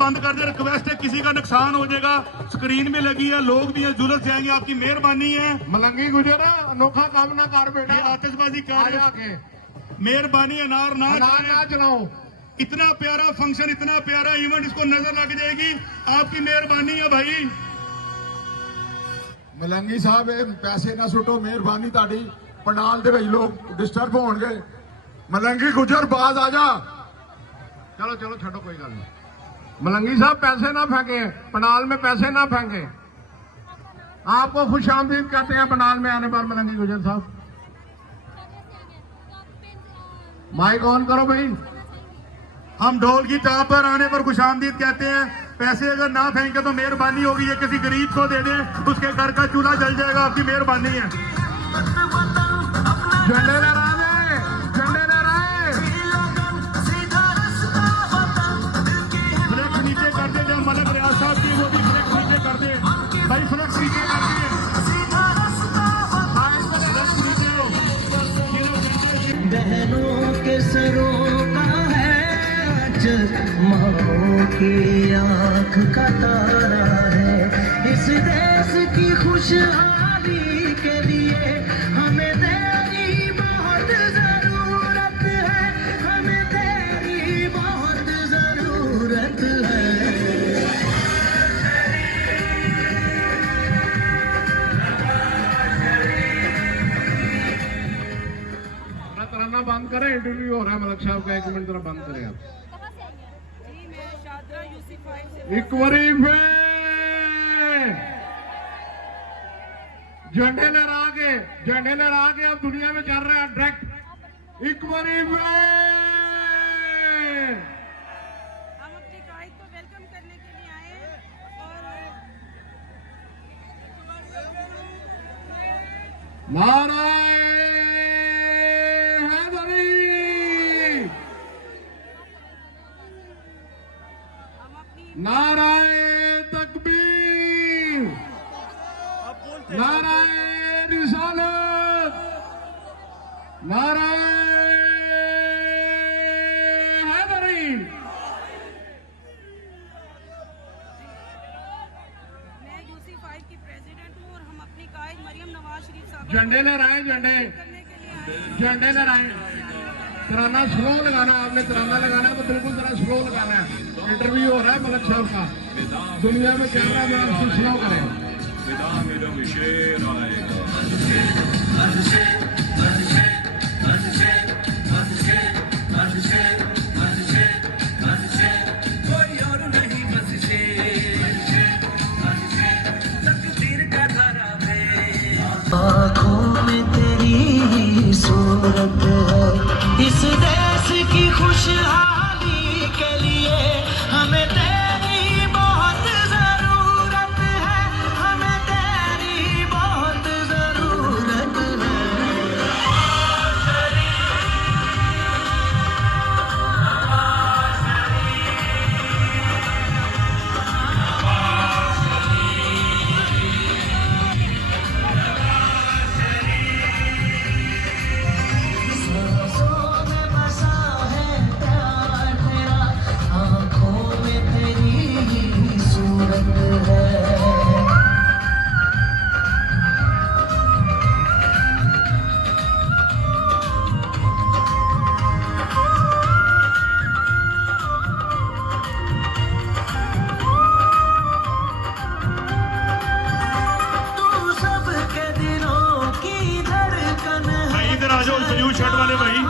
बंद कर दे। रिक्वेस्ट है, किसी का नुकसान हो जाएगा। स्क्रीन में लगी है, लोग भी हैं, जुलस जाएंगे। आपकी मेहरबानी है। मलंगी गुजर अनोखा काम ना कर बेटा, आतिशबाजी कर के मेहरबानी, अनार ना चलाओ। इतना प्यारा फंक्शन, इतना प्यारा इवेंट, इसको नजर लग जाएगी। आपकी मेहरबानी है भाई। मलंगी साहब पैसे ना सुटो, मेहरबानी ताड़ी। पंडाल दे लोग डिस्टर्ब होंगे। मलंगी गुजर बाज आ जा। चलो चलो छो, कोई गल नहीं। मलंगी साहब पैसे ना फेंके, पंडाल में पैसे ना फेंके। आपको खुश आमदीद कहते हैं पंडाल में आने पर। मलंगी गुजर साहब माइक ऑन करो भाई। हम ढोल की टाप पर आने पर खुशामदीद कहते हैं। पैसे अगर ना फेंके तो मेहरबानी होगी, ये किसी गरीब को दे दें, उसके घर का चूल्हा जल जाएगा। आपकी मेहरबानी है। झंडे लहराए, झंडे लहराए। फ्लेक्स नीचे कर दे, जब मलक रियाज साहब की वो भी फ्लेक्स नीचे कर दे भाई, फ्लेक्स नीचे कर दे। बहनों के सरों का है आज, माओ की आँख का तारा है। इस देश की खुशहाली के लिए हमें तेरी बहुत जरूरत है, हमें तेरी बहुत जरूरत है। तराना बंद करें, इंटरव्यू हो रहा है मलक साहब का। 1 मिनट जरा बंद करें आप। एक बारी झंडे लहरा के, झंडे लहरा के अब दुनिया में चल रहा है डायरेक्ट। एक बारी हम अपने गाइड को वेलकम करने के लिए आए और नारायण नारायण तकबीर, नारायण रिसालत, नारायण हैदरी। मैं UC5 की प्रेसिडेंट हूँ और हम अपनी गाइड मरियम नवाज शरीफ साहब झंडे लहराए, झंडे करने के लिए आए। झंडे लहराए। तराना स्लो लगाना, आपने तराना लगाना है तो बिल्कुल जरा स्लो लगाना है। इंटरव्यू हो रहा है मलक साहब का, दुनिया में कैमरा में आप स्लो करें। आँखों में तेरी सूरत है, इस देश की खुशहाली के लिए हमें तेरी बहुत जरूरत है, हमें तेरी बहुत जरूरत है। सांसों में बसा है प्यार तेरा, आँखों में तेरी सूरत है। तू सबके दिलों की धड़कन है। भाई इधर आ जाओ, सल्यूट शर्ट वाले भाई।